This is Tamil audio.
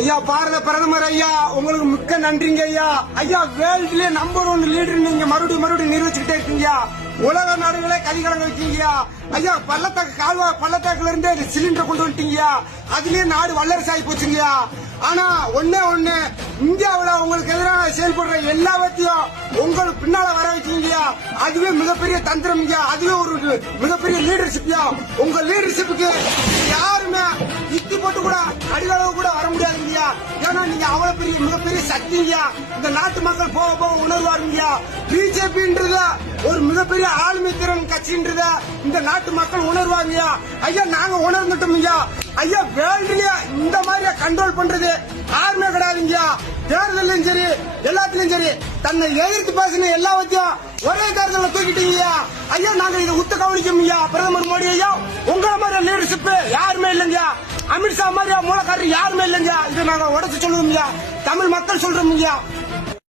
ஐயா பாரத பிரதமர் ஐயா, உங்களுக்கு மிக்க நன்றிங்க ஐயா. ஐயா வேர்ல்ட்லயே நம்பர் 1 லீடர் நீங்க மறுபடியும் நிரூபிச்சுட்டே இருக்கீங்க. உலக நாடுகளே கலிகலங்க வச்சீங்க ஐயா. பள்ளத்தாக்குல இருந்து சிலிண்டர் கொண்டு வந்துட்டீங்க. அதுலயே நாடு வல்லரசு ஆகி போச்சுங்க. ஆனா ஒண்ணு இந்தியாவுல உங்களுக்கு எதிராக செயல்படுற எல்லாத்தையும் உங்களுக்கு பின்னால வர வச்சீங்க. அதுவே மிகப்பெரிய தந்திரம். அதுவே ஒரு மிகப்பெரிய லீடர்ஷிப். உங்க லீடர்ஷிப்புக்கு யாருமே இத்தி போட்டு கூட அடிகளவு கூட வர முடியாதுங்க. ஏன்னா நீங்க அவ்வளவு பெரிய மிகப்பெரிய சக்திங்க. இந்த நாட்டு மக்கள் போக போக உணர்வாருங்க. பிஜேபின்றத ஒரு மிகப்பெரிய ஆளுமை திறன் கட்சின்றத இந்த நாட்டு மக்கள் உணர்வாங்க ஐயா. நாங்க உணர்ந்துட்டோம் ஐயா. வேர்ல்ட்லயே இந்த மாதிரி கண்ட்ரோல் பண்றது யாருமே கிடையாதுங்க. தேர்தலும் சரி எல்லாத்திலும் சரி தன்னை எதிர்த்து பேசின எல்லாத்தையும் ஒரே தேர்தலில் தூக்கிட்டீங்க ஐயா. நாங்க இதை உத்து கவனிக்கோம் பிரதமர் மோடி ஐயா. உங்களை மாதிரி லீடர்ஷிப் யாருமே இல்லைங்க. அமித்ஷா மாதிரி மூலக்காரர் யாருமே இல்லைங்க. இதை நாங்க உடச்சு சொல்லுவோம். தமிழ் மக்கள் சொல்றோம்.